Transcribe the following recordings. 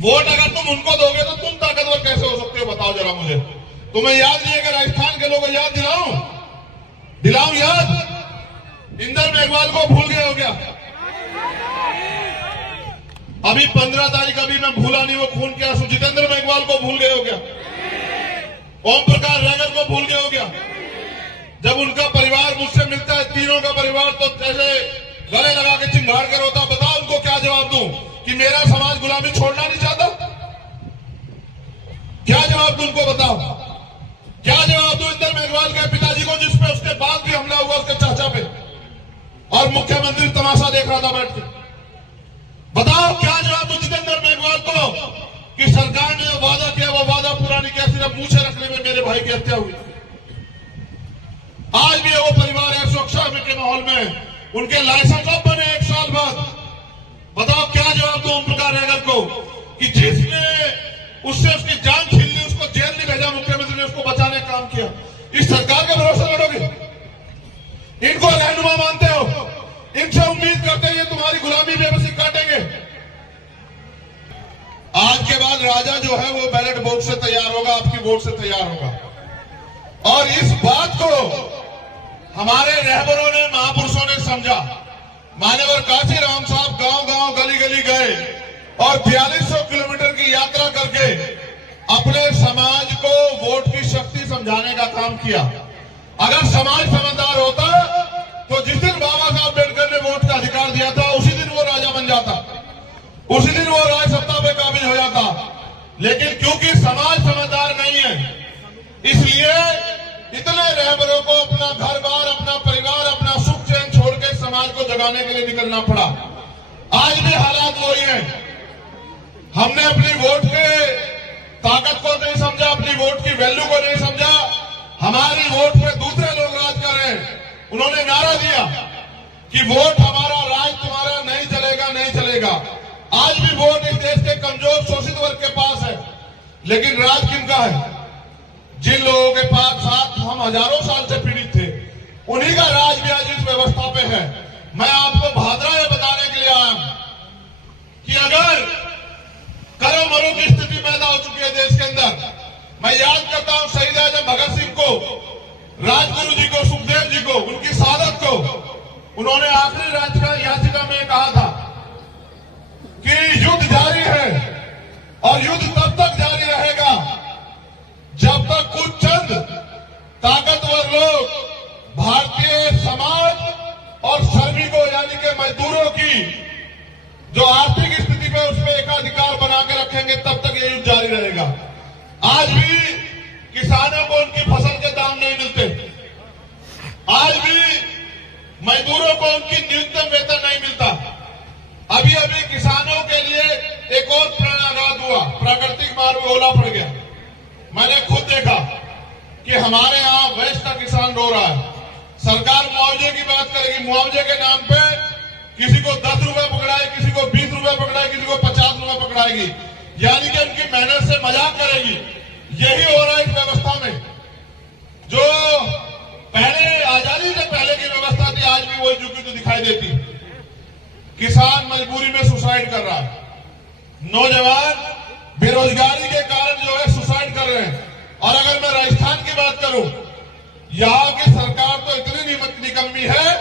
Vote अगर तुम उनको दोगे तो तुम ताकतवर कैसे हो सकते हो, बताओ जरा मुझे। तुम्हें याद नहीं है कि राजस्थान के लोगों को याद दिलाऊं याद? इंदर मेघवाल को भूल गए हो क्या? अभी 15 तारीख अभी मैं भूला नहीं वो खून के आंसू, जितेंद्र मेघवाल को भूल गए हो क्या? ओम प्रकाश रागर को भूल गए हो क्या? जब उनका परिवार मुझसे मिलता है, तीनों का परिवार, तो जैसे गले लगा के चिंगाड़ कर होता। बताओ उनको क्या जवाब दूं कि मेरा समाज गुलामी छोड़ना नहीं चाहता? क्या जवाब दूं उनको, बताओ क्या जवाब दूं इंदर मेघवाल के पिताजी को, जिसपे उसके बाद भी हमला हुआ उसके चाचा पे, और मुख्यमंत्री तमाशा देख रहा था बैठ के? बताओ क्या जवाब दूं जितेंद्र मेघवाल को कि सरकार ने जो वादा किया वो वादा पूरा नहीं किया, सिर्फ मूछे रखने में मेरे भाई की हत्या हुई। आज भी वो परिवार है सुरक्षा के माहौल में, उनके लाइसेंस अब बने 1 साल बाद। बताओ क्या जवाब दो ओम प्रकाश रागर को कि जिसने उससे उसकी जान छीन ली, उसको जेल नहीं भेजा, मुख्यमंत्री ने उसको बचाने का काम किया। इस सरकार का भरोसा लड़ोगे? इनको रहनुमा मानते हो? इनसे उम्मीद करते हैं ये तुम्हारी गुलामी बेबसी काटेंगे। आज के बाद राजा जो है वो बैलेट बॉक्स से तैयार होगा, आपकी वोट से तैयार होगा। और इस बात को हमारे रहबरों ने, महापुरुषों ने समझा। मान्यवर काशीराम साहब गांव गांव गली गली गए और 4200 किलोमीटर की यात्रा करके अपने समाज को वोट की शक्ति समझाने का काम किया। अगर समाज समझदार होता तो जिस दिन बाबा साहब अम्बेडकर ने वोट का अधिकार दिया था उसी दिन वो राजा बन जाता, उसी दिन वो राज सत्ता पे काबिज हो जाता। लेकिन क्योंकि समाज समझदार नहीं है, इसलिए इतने रहबरों को अपना घर बार, अपना परिवार, अपना सुख चैन छोड़ के समाज को जगाने के लिए निकलना पड़ा। आज भी हालात वही हैं। हमने अपनी वोट के ताकत को नहीं समझा, अपनी वोट की वैल्यू को नहीं समझा। हमारी वोट पे दूसरे लोग राज कर रहे हैं। उन्होंने नारा दिया कि वोट हमारा, राज तुम्हारा, नहीं चलेगा, नहीं चलेगा। आज भी वोट इस देश के कमजोर शोषित वर्ग के पास है, लेकिन राज किनका है? जिन लोगों के पास साथ हम हजारों साल से पीड़ित थे, उन्हीं का राज भी आज इस व्यवस्था पे है। मैं आपको भादरा ये बताने के लिए आया कि अगर करो मरो की स्थिति पैदा हो चुकी है देश के अंदर। मैं याद करता हूं शहीद आजम भगत सिंह को, राजगुरु जी को, सुखदेव जी को, उनकी शहादत को। उन्होंने आखिरी याचिका में कहा था कि युद्ध जारी है और युद्ध तब तक जारी रहेगा जब तक कुछ चंद ताकतवर लोग भारतीय समाज और श्रमिकों यानी कि मजदूरों की जो आर्थिक स्थिति पे उस पर एकाधिकार बना के रखेंगे, तब तक ये युद्ध जारी रहेगा। आज भी किसानों को उनकी फसल के दाम नहीं मिलते, आज भी मजदूरों को उनकी न्यूनतम वेतन नहीं मिलता। अभी अभी किसानों के लिए एक और प्राणाघात हुआ, प्राकृतिक मार्ग में ओला पड़ गया। मैंने खुद देखा कि हमारे यहां वैश्य का किसान रो रहा है। सरकार मुआवजे की बात करेगी, मुआवजे के नाम पे किसी को 10 रुपए पकड़ाए, किसी को 20 रुपए पकड़ाए, किसी को 50 रुपए पकड़ाएगी, यानी कि उनकी मेहनत से मजाक करेगी। यही हो रहा है इस व्यवस्था में। जो पहले आजादी से पहले की व्यवस्था थी, आज भी वही झुकी तो दिखाई देती। किसान मजबूरी में सुसाइड कर रहा है, नौजवान बेरोजगारी के कारण जो है सुसाइड कर रहे हैं। और अगर मैं राजस्थान की बात करूं, यहां की सरकार तो इतनी निकम्मी है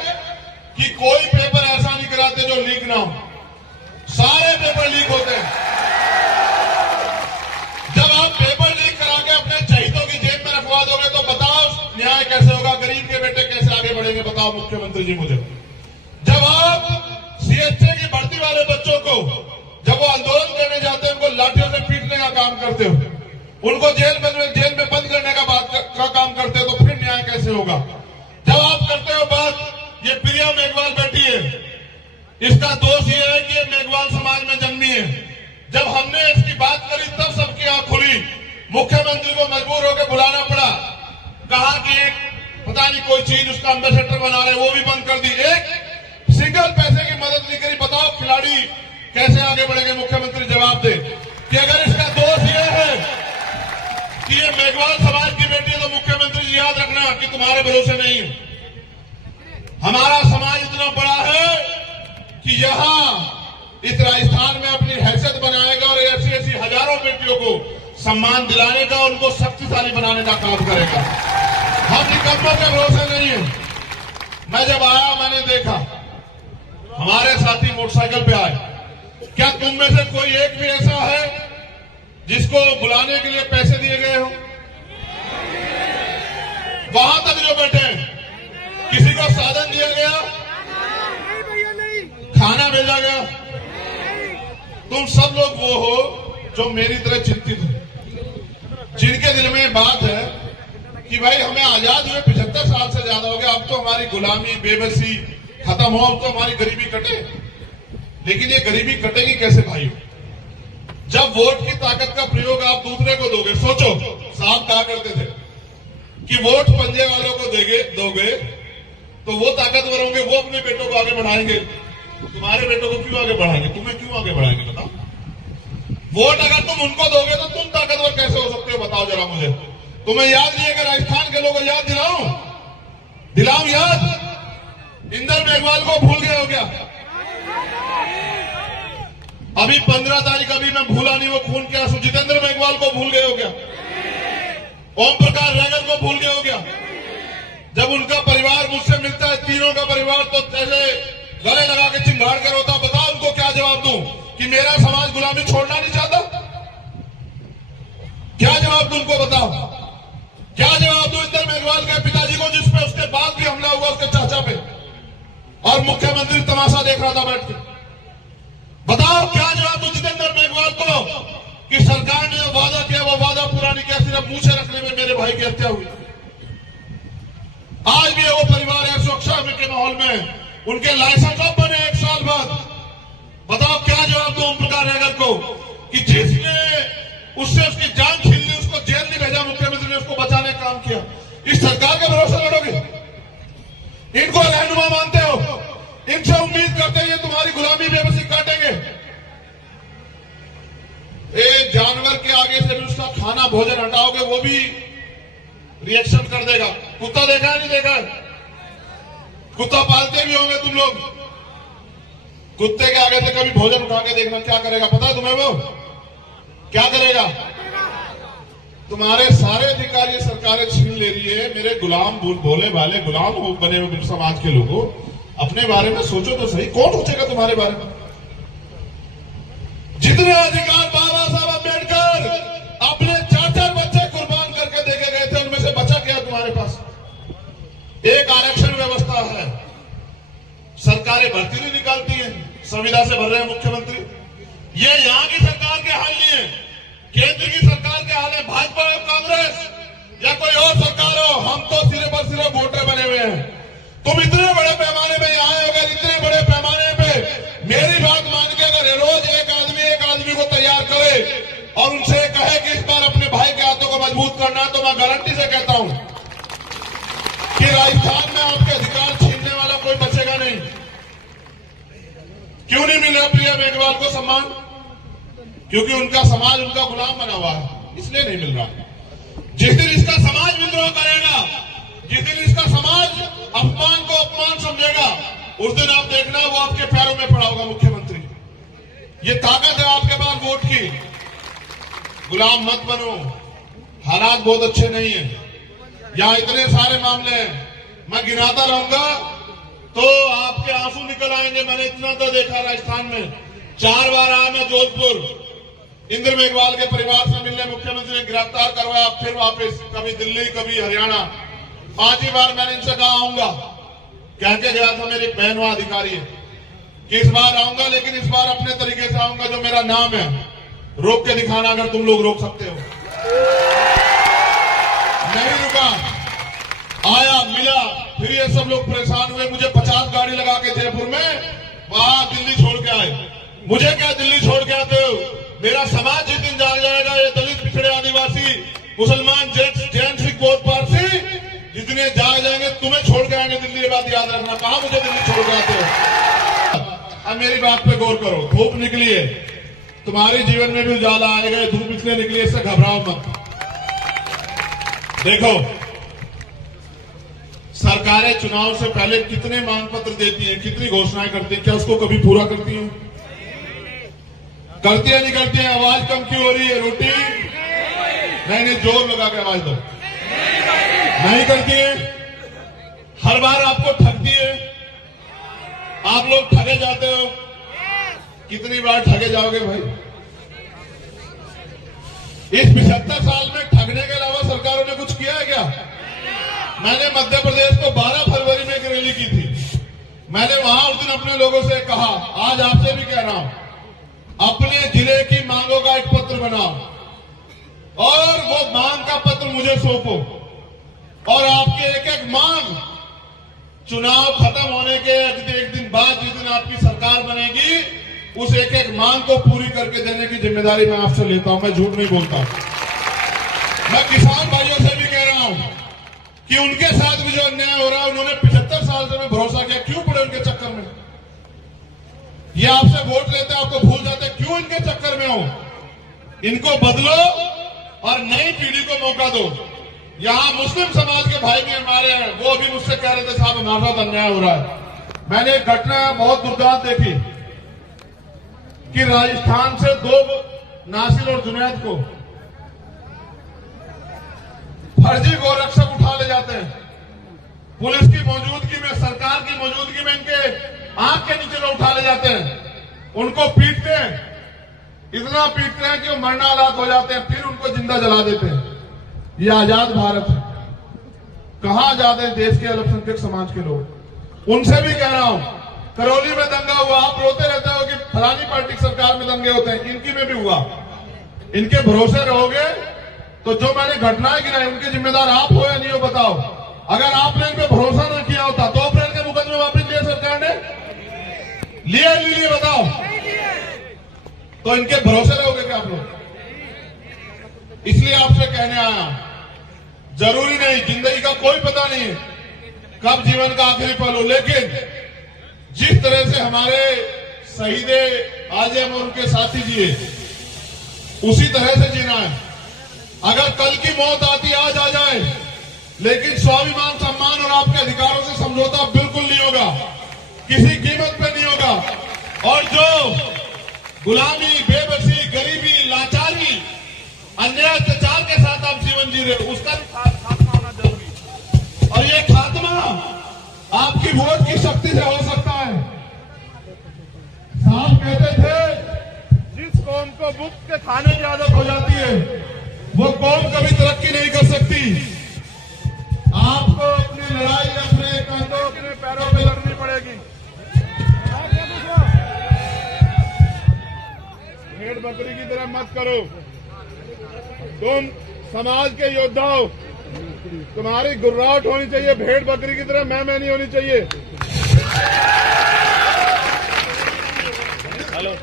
कि कोई पेपर ऐसा नहीं कराते जो लीक ना हो। सारे पेपर लीक होते हैं। जब आप पेपर लीक करा के अपने चहितों की जेब में रखवा दोगे तो बताओ न्याय कैसे होगा, गरीब के बेटे कैसे आगे बढ़ेंगे? बताओ मुख्यमंत्री जी मुझे। जब आप सीएचए की भर्ती वाले बच्चों को, जब वो आंदोलन करने जाते हैं, उनको लाठियों से पीटने का काम करते हो, उनको जेल में बंद करने का काम करते हो, तो फिर न्याय कैसे होगा? जब आप करते हो बात, ये प्रिया मेघवाल बैठी है, इसका दोष ये है कि ये मेघवाल समाज में जन्मी है। जब हमने इसकी बात करी तब सबकी आंख खुली। मुख्यमंत्री को मजबूर होकर बुलाना पड़ा, कहा कि एक पता नहीं कोई चीज उसका एम्बेसडर बना रहे, वो भी बंद कर दी। एक सिंगल पैसे की मदद नहीं करी। बताओ खिलाड़ी कैसे आगे बढ़ेंगे? मुख्यमंत्री जवाब दे कि अगर इसका दोष ये है कि ये मेघवाल समाज की बेटी है, तो मुख्यमंत्री जी याद रखना कि तुम्हारे भरोसे नहीं है। हमारा समाज इतना बड़ा है कि यहां इस राजस्थान में अपनी हैसियत बनाएगा और ऐसी ऐसी पार्टियों को सम्मान दिलाने का, उनको शक्तिशाली बनाने का काम करेगा। हम निकम्मों के भरोसे नहीं है। मैं जब आया मैंने देखा हमारे साथी मोटरसाइकिल पे आए। क्या तुम में से कोई एक भी ऐसा है जिसको बुलाने के लिए पैसे दिए गए हो? वहां तक जो बैठे किसी को साधन दिया गया, खाना भेजा गया? तुम सब लोग वो हो जो मेरी तरह चिंतित हो, जिनके दिल में बात है कि भाई हमें आजाद हुए 75 साल से ज्यादा हो गया, अब तो हमारी गुलामी बेबसी खत्म हो, अब तो हमारी गरीबी कटे। लेकिन ये गरीबी कटेगी कैसे भाई? जब वोट की ताकत का प्रयोग आप दूसरे को दोगे। सोचो, साहब कहा करते थे कि वोट पंजे वालों को दोगे तो वो ताकतवर होंगे, वो अपने बेटों को आगे बढ़ाएंगे। तुम्हारे बेटों को क्यों आगे बढ़ाएंगे? तुम्हें क्यों आगे बढ़ाएंगे? बताओ। वोट अगर तुम उनको दोगे तो तुम ताकतवर कैसे हो सकते हो? बताओ जरा मुझे। तुम्हें याद नहीं है कि राजस्थान के लोगों को याद दिलाऊं याद? इंदर मेघवाल को भूल गए हो क्या? अभी 15 तारीख अभी मैं भूला नहीं वो खून के आंसू। जितेंद्र मेघवाल को भूल गए हो क्या? ओम प्रकाश रायगर को भूल गए हो क्या? जब उनका परिवार मुझसे मिलता है, तीनों का परिवार, तो जैसे गले लगा के चिंगाड़ कर होता। बताओ उनको क्या जवाब दूं कि मेरा समाज गुलामी छोड़ना नहीं चाहता? क्या जवाब दूं उनको? बताओ क्या जवाब दूं इंदर मेघवाल के पिताजी को, जिसपे उसके बाद भी हमला हुआ उसके चाचा पे, और मुख्यमंत्री तमाशा देख रहा था बैठ के? बताओ क्या जवाब दूं जितेंद्र मेघवाल को कि सरकार ने जो वादा किया वो वादा पूरा नहीं किया, सिर्फ मुंह से रखने में मेरे भाई की हत्या हुई। आज भी वो परिवार है सुरक्षा के माहौल में, उनके लाइसेंस अब बने 1 साल बाद। बताओ क्या जवाब दो ओम प्रकाश रायगर को कि जिसने उससे उसकी जान छीन ली, उसको जेल नहीं भेजा, मुख्यमंत्री ने उसको बचाने का काम किया। इस सरकार के भरोसे लड़ोगे? इनको रहनुमा मानते हो? इनसे उम्मीद करते हैं ये तुम्हारी गुलामी बेबसी काटेंगे? एक जानवर के आगे से भी उसका खाना भोजन हटाओगे वो भी रिएक्शन कर देगा। कुत्ता देखा है नहीं देखा है? कुत्ता पालते भी होंगे तुम लोग। कुत्ते के आगे से कभी भोजन उठा के देखना, क्या करेगा पता है तुम्हें? वो क्या करेगा? तुम्हारे सारे अधिकार ये सरकारें छीन ले रही है। मेरे गुलाम भोले भाले गुलाम बने हुए समाज के लोगों, अपने बारे में सोचो तो सही। कौन सोचेगा तुम्हारे बारे में? जितने अधिकार बाबा साहब अम्बेडकर अपने 4-4 बच्चे कुर्बान करके देके गए थे, उनमें से बचा क्या तुम्हारे पास? एक आरक्षण व्यवस्था है, सरकारें भर्ती नहीं निकालती हैं, संविदा से भर रहे हैं मुख्यमंत्री। ये यहां की सरकार के हाल नहीं है, केंद्र की सरकार के हाल है। भाजपा और कांग्रेस या कोई और सरकार हो, हम तो सिर्फ और सिर्फ वोटर बने हुए हैं। तुम इतने बड़े पैमाने पे आए हो, अगर इतने बड़े पैमाने पे मेरी बात मान के अगर रोज एक आदमी को तैयार करे और उनसे कहे कि इस बार अपने भाई के हाथों को मजबूत करना, तो मैं गारंटी से कहता हूं कि राजस्थान में आपके अधिकार छीनने वाला कोई बचेगा नहीं। क्यों नहीं मिल रहा प्रिया मेघवाल को सम्मान? क्योंकि उनका समाज उनका गुलाम बना हुआ है, इसलिए नहीं मिल रहा। जिस दिन इसका समाज विद्रोह करेगा, जिस दिन इसका समाज अपमान को अपमान समझेगा, उस दिन आप देखना वो आपके पैरों में पड़ा होगा मुख्यमंत्री। ये ताकत है आपके पास वोट की। गुलाम मत बनो, हालात बहुत अच्छे नहीं है। यहां इतने सारे मामले हैं, मैं गिनाता रहूंगा तो आपके आंसू निकल आएंगे। मैंने इतना तो देखा राजस्थान में। 4 बार आया मैं जोधपुर, इंद्र मेघवाल के परिवार से मिलने, मुख्यमंत्री ने गिरफ्तार करवाया, फिर वापस, कभी दिल्ली कभी हरियाणा। 5ही बार मैंने इनसे कहा आऊंगा, कह के गया था मेरी बहन वहां अधिकारी है कि इस बार आऊंगा, लेकिन इस बार अपने तरीके से आऊंगा, जो मेरा नाम है रोक के दिखाना, अगर तुम लोग रोक सकते हो। नहीं रुका, आया मिला, फिर ये सब लोग परेशान हुए। मुझे 50 गाड़ी लगा के जयपुर में वहां दिल्ली छोड़ के आए। मुझे क्या दिल्ली छोड़ के आते हो? मेरा समाज जिस दिन जाग जाएगा, ये दलित पिछड़े आदिवासी मुसलमान जैन सिख बौद्ध पारसी जितने जाग जाएंगे, तुम्हें छोड़ के आएंगे दिल्ली। ये बात याद रखना। कहा मुझे दिल्ली छोड़ के आते हो? अब मेरी बात पे गौर करो। धूप निकली है, तुम्हारे जीवन में भी उजाला आएगा। धूप इसलिए निकली, इससे घबराओ मत। देखो, सरकारें चुनाव से पहले कितने मांग पत्र देती हैं, कितनी घोषणाएं करती हैं, क्या उसको कभी पूरा करती हैं? करती है नहीं करती है? आवाज कम क्यों हो रही है? रोटी नहीं, जोर लगा के आवाज दो। नहीं करती है? हर बार आपको ठगती है। आप लोग ठगे जाते हो। कितनी बार ठगे जाओगे भाई? इस 75 साल में ठगने के अलावा सरकारों ने कुछ किया है क्या? मैंने मध्य प्रदेश को 12 फरवरी में एक रैली की थी। मैंने वहां उस दिन अपने लोगों से कहा, आज आपसे भी कह रहा हूं, अपने जिले की मांगों का एक पत्र बनाओ और वो मांग का पत्र मुझे सौंपो और आपकी एक एक मांग चुनाव खत्म होने के एक दिन बाद, जिस दिन आपकी सरकार बनेगी, उस एक एक मांग को पूरी करके देने की जिम्मेदारी मैं आपसे लेता हूं। मैं झूठ नहीं बोलता। मैं किसान भाइयों से भी कह रहा हूं कि उनके साथ भी जो अन्याय हो रहा है, उन्होंने 75 साल से मैं भरोसा किया, क्यों पड़े उनके चक्कर में? ये आपसे वोट लेते आपको भूल जाते, क्यों इनके चक्कर में हो? इनको बदलो और नई पीढ़ी को मौका दो। यहां मुस्लिम समाज के भाई भी हमारे हैं, वो भी मुझसे कह रहे थे साहब हमारे साथ अन्याय हो रहा है। मैंने एक घटना बहुत दुर्दांत देखी कि राजस्थान से 2 नासिर और जुनैद को फर्जी गोरक्षक उठा ले जाते हैं। पुलिस की मौजूदगी में, सरकार की मौजूदगी में इनके आंख के नीचे लोग उठा ले जाते हैं, उनको पीटते हैं, इतना पीटते हैं कि वो मरना हालात हो जाते हैं, फिर उनको जिंदा जला देते हैं। ये आजाद भारत है। कहां आजाद है देश के अल्पसंख्यक समाज के लोग? उनसे भी कह रहा हूं, करौली में दंगा हुआ, आप रोते रहते हो कि फलानी पार्टी की सरकार में दंगे होते हैं, इनकी में भी हुआ। इनके भरोसे रहोगे तो जो मैंने घटनाएं गिनाई, उनके जिम्मेदार आप हो या नहीं हो बताओ। अगर आपने इन पे भरोसा न किया होता, 2 अप्रैल के मुकदमे वापस लिए सरकार ने? लिए बताओ। तो इनके भरोसे रहोगे क्या आप लोग? इसलिए आपसे कहने आया, जरूरी नहीं, जिंदगी का कोई पता नहीं है कब जीवन का आखिरी पल हो, लेकिन जिस तरह से हमारे शहीदे आजम और उनके साथी जिए, उसी तरह से जीना है। अगर कल की मौत आती, आज आ जाए, लेकिन स्वाभिमान, सम्मान और आपके अधिकारों से समझौता बिल्कुल नहीं होगा, किसी कीमत पे नहीं होगा। और जो गुलामी, बेबसी, गरीबी, लाचारी, अन्याय, अत्याचार के साथ आप जीवन जी रहे, उसका भी खात्मा होना जरूरी। और ये खात्मा आपकी वोट की शक्ति से हो सकता है। साहब कहते थे, जिस कौम को मुफ्त के खाने की आदत हो जाती है, वो कौम कभी तरक्की नहीं कर सकती। आपको अपनी लड़ाई अपने कंधों, अपने पैरों पे लड़नी पड़ेगी। भेड़ बकरी की तरह मत करो। तुम समाज के योद्धा हो, तुम्हारी गुर्राहट होनी चाहिए, भेड़ बकरी की तरह मैं नहीं होनी चाहिए। हेलो,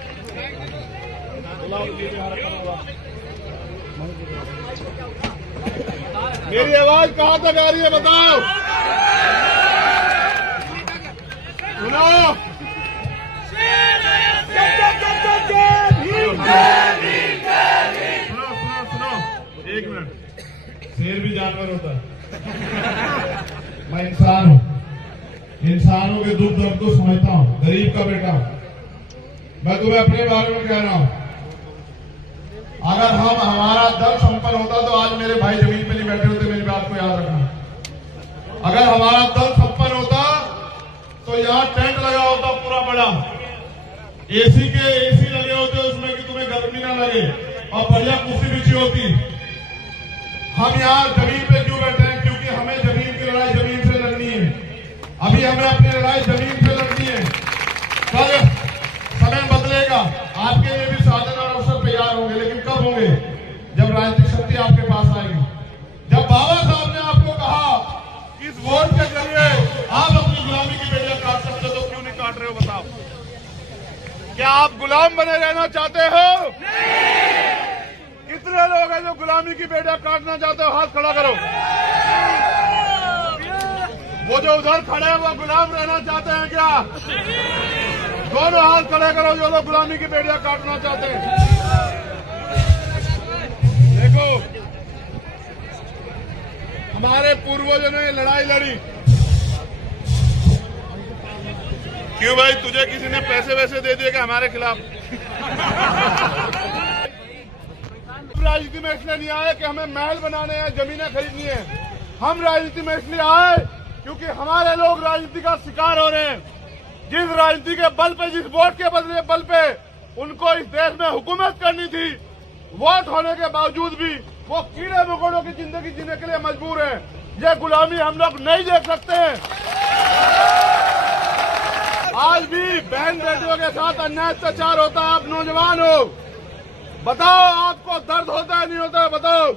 मेरी आवाज कहां तक आ रही है बताओ? सुनो, एक मिनट, शेर भी जानवर होता है। मैं इंसान हूं, इंसानों के दुख दर्द को समझता हूं, गरीब का बेटा हूं। मैं तुम्हें अपने बारे में कह रहा हूं, अगर हमारा दल संपन्न होता तो आज मेरे भाई जमीन पे नहीं बैठे होते। मेरी बात को याद रखना। अगर हमारा दल संपन्न होता तो यहाँ टेंट लगा होता पूरा बड़ा, एसी लगे होते उसमें कि तुम्हें गर्मी ना लगे, और बढ़िया कुर्सी बिछी होती। हम यहाँ जमीन पे क्यों बैठे हैं? क्योंकि हमें जमीन की लड़ाई जमीन से लड़नी है। अभी हमें अपनी लड़ाई जमीन से लड़नी है। कल समय बदलेगा, आपके लिए भी साधन और अवसर तैयार होंगे, लेकिन कब होंगे? जब राजनीतिक शक्ति आपके पास आएगी। जब बाबा साहब ने आपको कहा कि इस वोट के जरिए आप अपनी गुलामी की बेड़ियां काट सकते, तो क्यों नहीं काट रहे हो बताओ? क्या आप गुलाम बने रहना चाहते हो? कितने लोग हैं जो गुलामी की बेड़ियां काटना चाहते हो? हाथ खड़ा करो। वो जो उधर खड़े हैं वो गुलाम रहना चाहते हैं क्या? दोनों हाथ खड़े करो जो लोग गुलामी की बेड़ियां काटना चाहते हैं। देखो, हमारे पूर्वजों ने लड़ाई लड़ी। क्यों भाई, तुझे किसी ने पैसे वैसे दे दिए क्या हमारे खिलाफ? राजनीति में इसलिए नहीं आए कि हमें महल बनाने हैं, जमीनें खरीदनी है। हम राजनीति में इसलिए आए क्योंकि हमारे लोग राजनीति का शिकार हो रहे हैं। जिस राजनीति के बल पे, जिस वोट के बदले बल पे उनको इस देश में हुकूमत करनी थी, वोट होने के बावजूद भी वो कीड़े मकोड़ों की जिंदगी जीने के लिए मजबूर हैं। ये गुलामी हम लोग नहीं देख सकते हैं। आज भी बहन बेटियों के साथ अन्याय अत्याचार होता है। आप नौजवान हो, बताओ आपको दर्द होता है नहीं होता है? बताओ।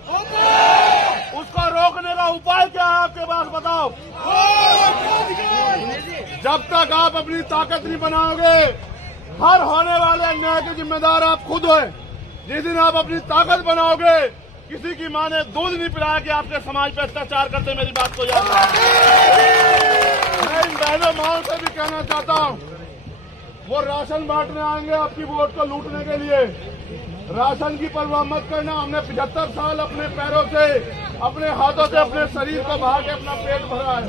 उसको रोकने का उपाय क्या है आपके पास? बताओ। जब तक आप अपनी ताकत नहीं बनाओगे, हर होने वाले अन्याय के जिम्मेदार आप खुद हो। जिस दिन आप अपनी ताकत बनाओगे, किसी की माँ ने दूध नहीं पिलाया कि आपके समाज पे अत्याचार करते। मेरी बात को याद रखना। मैं इन बहनों माओं से भी कहना चाहता हूँ, वो राशन बांटने आएंगे आपकी वोट को लूटने के लिए। राशन की परवाह मत करना। हमने 75 साल अपने पैरों से, अपने हाथों से, अपने शरीर को बहा के अपना पेट भरा है।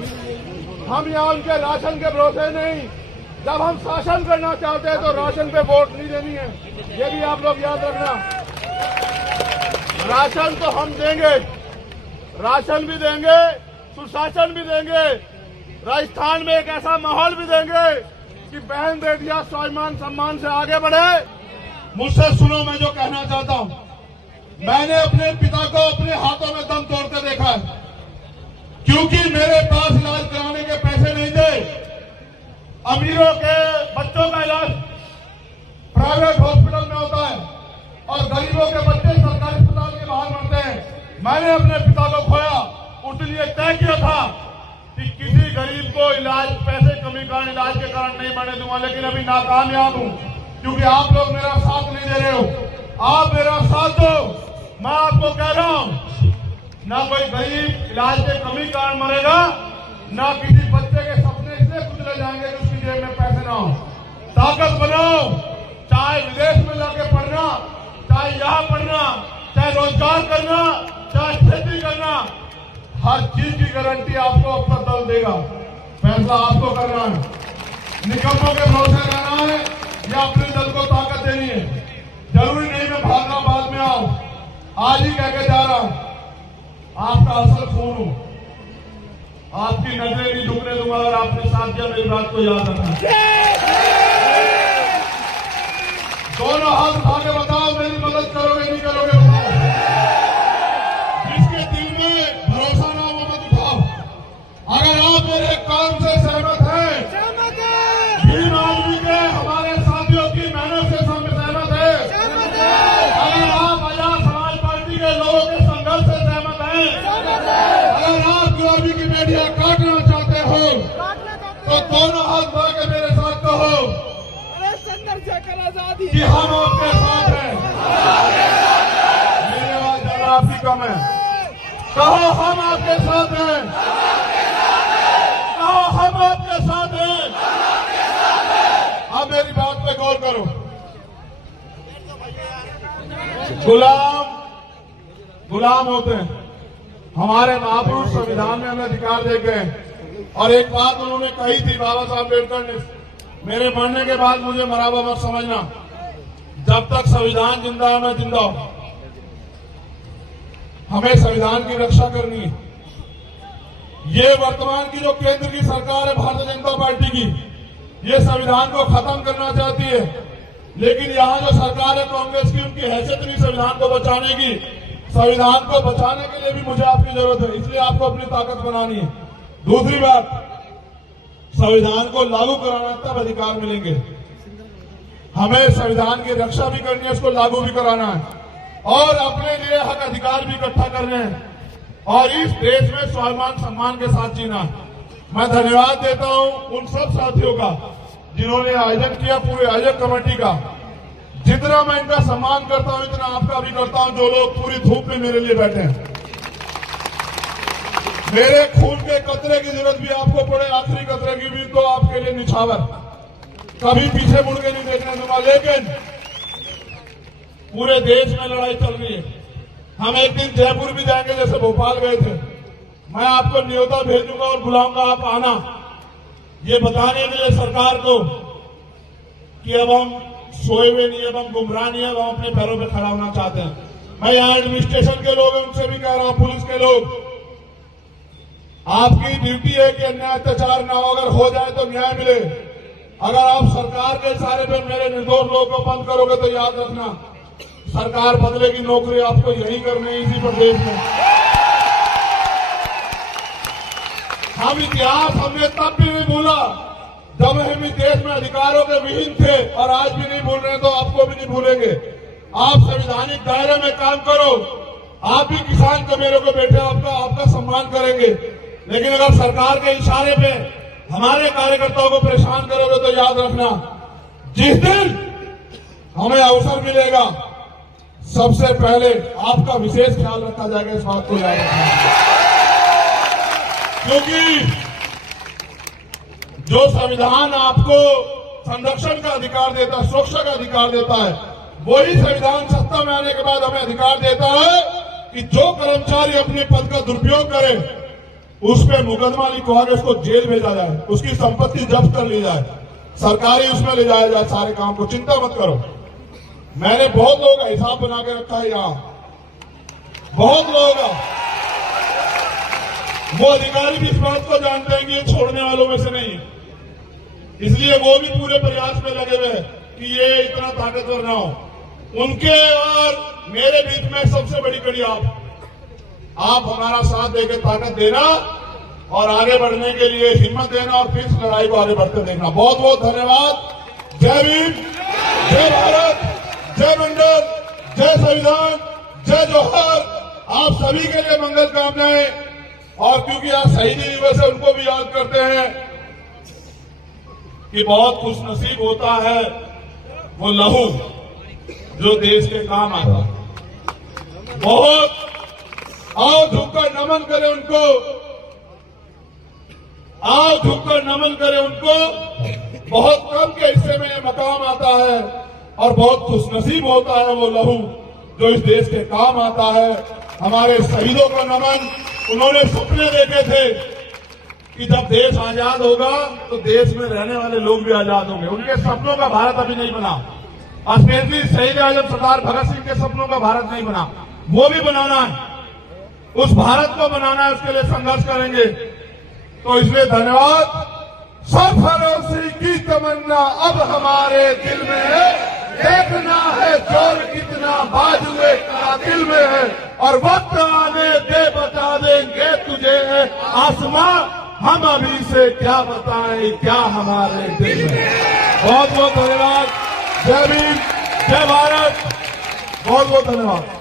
हम यहाँ उनके राशन के भरोसे नहीं। जब हम शासन करना चाहते हैं तो राशन पे वोट नहीं देनी है। ये भी आप लोग याद रखना। राशन तो हम देंगे, राशन भी देंगे, सुशासन भी देंगे। राजस्थान में एक ऐसा माहौल भी देंगे कि बहन बेटियां स्वाभिमान सम्मान से आगे बढ़े। मुझसे सुनो, मैं जो कहना चाहता हूं, मैंने अपने पिता को अपने हाथों में दम तोड़ते देखा है, क्योंकि मेरे पास इलाज कराने के पैसे नहीं थे। अमीरों के बच्चों का इलाज प्राइवेट हॉस्पिटल में होता है और गरीबों के बच्चे सरकारी अस्पताल के बाहर मरते हैं। मैंने अपने पिता को खोया, उसलिए तय किया था कि किसी गरीब को इलाज, पैसे कमी कारण, इलाज के कारण नहीं मरने दूंगा। लेकिन अभी नाकामयाब हूं, क्योंकि आप लोग मेरा साथ नहीं दे रहे हो। आप मेरा साथ दो। मैं आपको कह रहा हूं, ना कोई गरीब इलाज के कमी कारण मरेगा, ना किसी बच्चे के सपने इसलिए कुचले जाएंगे कि उसकी जेब में पैसे ना हो। ताकत बनाओ, चाहे विदेश में जाके पढ़ना, चाहे यहाँ पढ़ना, चाहे रोजगार करना, चाहे खेती करना, हर चीज की गारंटी आपको अपना दल देगा। फैसला आपको करना है। निकम्मों के भरोसे रहना है या अपने दल को ताकत देनी है। जरूरी नहीं मैं भागना बाद में आऊं। आज ही कह के जा रहा हूं, आपका असल खून हूं। आपकी नजरें नहीं झुकने दूंगा। अगर आपने साथ दिया, मेरी बात को याद रखना। दोनों हाथ उठा के बताओ, मेरी मदद करोगे नहीं करोगे? बताओ। जिसके दिल में भरोसा ना हो वो मत उठाओ। अगर आप मेरे काम से सहमत हैं, भीम आदमी के हमारे साथियों की मेहनत से सहमत है, अगर आप आजाद समाज पार्टी के लोगों के संघर्ष से सहमत हैं, अगर आप गुलामी की बेड़ियां काटना चाहते हो, तो दोनों हाथ बढ़ा के मेरे साथ कहो कि हम आपके साथ हैं। मेरी आवाज ज्यादा आपकी कम है। कहो हम आपके साथ हैं। कहो हम आपके साथ हैं। अब मेरी बात पे गौर करो। गुलाम होते हैं। हमारे महापुरुष संविधान में हमें अधिकार दे गए। और एक बात उन्होंने कही थी, बाबा साहब अम्बेडकर ने, मेरे मरने के बाद मुझे मराबा मत समझना। जब तक संविधान जिंदा है, मैं जिंदा हूं। हमें संविधान की रक्षा करनी है। ये वर्तमान की जो केंद्र की सरकार है भारतीय जनता पार्टी की, ये संविधान को खत्म करना चाहती है। लेकिन यहाँ जो सरकार है कांग्रेस की, उनकी हैसियत नहीं संविधान को बचाने की। संविधान को बचाने के लिए भी मुझे आपकी जरूरत है, इसलिए आपको अपनी ताकत बनानी है। दूसरी बात, संविधान को लागू कराना, तब अधिकार मिलेंगे। हमें संविधान की रक्षा भी करनी है, उसको लागू भी कराना है, और अपने लिए हक अधिकार भी इकट्ठा करने हैं, और इस देश में स्वाभिमान सम्मान के साथ जीना है। मैं धन्यवाद देता हूं उन सब साथियों का जिन्होंने आयोजन किया, पूरे आयोजक कमेटी का। जितना मैं इनका सम्मान करता हूं, इतना आपका भी करता हूं, जो लोग पूरी धूप में मेरे लिए बैठे हैं। मेरे खून के कतरे की जरूरत भी आपको पड़े, आखिरी कतरे की भी, तो आपके लिए निछावर, कभी पीछे मुड़ के नहीं देखने दूंगा। लेकिन पूरे देश में लड़ाई चल रही है। हम एक दिन जयपुर भी जाएंगे, जैसे भोपाल गए थे। मैं आपको न्योता भेजूंगा और बुलाऊंगा, आप आना, ये बताने के लिए सरकार को कि अब हम सोए हुए नहीं है, हम गुमराह नहीं है, हम अपने पैरों पे खड़ा होना चाहते हैं। मैं यहाँ एडमिनिस्ट्रेशन के लोग हैं उनसे भी कह रहा हूं, पुलिस के लोग, आपकी ड्यूटी है कि अन्याय अत्याचार ना हो, अगर हो जाए तो न्याय मिले। अगर आप सरकार के इशारे पे मेरे निर्दोष लोगों को बंद करोगे तो याद रखना सरकार बदलेगी, नौकरी आपको यही करनी है इसी प्रदेश में। हम इतिहास हमने तब भी नहीं भूला जब हम इस देश में अधिकारों के विहीन थे, और आज भी नहीं भूल रहे तो आपको भी नहीं भूलेंगे। आप संवैधानिक दायरे में काम करो, आप भी किसान को मेरे को बैठे आपका सम्मान करेंगे, लेकिन अगर सरकार के इशारे पे हमारे कार्यकर्ताओं को परेशान करोगे तो याद रखना जिस दिन हमें अवसर मिलेगा सबसे पहले आपका विशेष ख्याल रखा जाएगा, इस बात को याद रखना। क्योंकि जो संविधान आपको संरक्षण का अधिकार देता है, सुरक्षा का अधिकार देता है, वही संविधान सत्ता में आने के बाद हमें अधिकार देता है कि जो कर्मचारी अपने पद का दुरुपयोग करे उस पर मुकदमा लिखवा के उसको जेल भेजा जाए, उसकी संपत्ति जब्त कर ली जाए, सरकारी उसमें ले जाया जाए सारे काम को। चिंता मत करो, मैंने बहुत लोगों का हिसाब बना के रखा है यहाँ, बहुत लोगों का। वो अधिकारी भी इस बात को जानते हैं कि ये छोड़ने वालों में से नहीं, इसलिए वो भी पूरे प्रयास में लगे हुए हैं कि ये इतना ताकतवर ना हो। उनके और मेरे बीच में सबसे बड़ी कड़ी आप हमारा साथ देकर ताकत देना और आगे बढ़ने के लिए हिम्मत देना और फिर इस लड़ाई को आगे बढ़ते देखना। बहुत बहुत धन्यवाद। जय भीम, जय भारत, जय मंडल, जय संविधान, जय जोहर। आप सभी के लिए मंगल कामनाएं। और क्योंकि आज शहीदी दिवस है उनको भी याद करते हैं कि बहुत खुशनसीब होता है वो लहू जो देश के काम आता है। बहुत आओ झुककर नमन करें उनको, आओ झुककर नमन करें उनको। बहुत कम के हिस्से में ये मकाम आता है और बहुत खुशनसीब होता है वो लहू जो इस देश के काम आता है। हमारे शहीदों को नमन। उन्होंने सपने देखे थे कि जब देश आजाद होगा तो देश में रहने वाले लोग भी आजाद होंगे। उनके सपनों का भारत अभी नहीं बना, स्पेशली शहीद आजम सरदार भगत सिंह के सपनों का भारत नहीं बना, वो भी बनाना है। उस भारत को बनाना है, उसके लिए संघर्ष करेंगे। तो इसलिए धन्यवाद। सब भरोसे की तमन्ना अब हमारे दिल में है, देखना है जोर कितना बाजुए कातिल में है, और वक्त आने दे बता देंगे तुझे आसमां, हम अभी से क्या बताएं क्या हमारे दिल में। बहुत बहुत धन्यवाद। जय भीम, जय भारत, बहुत बहुत धन्यवाद।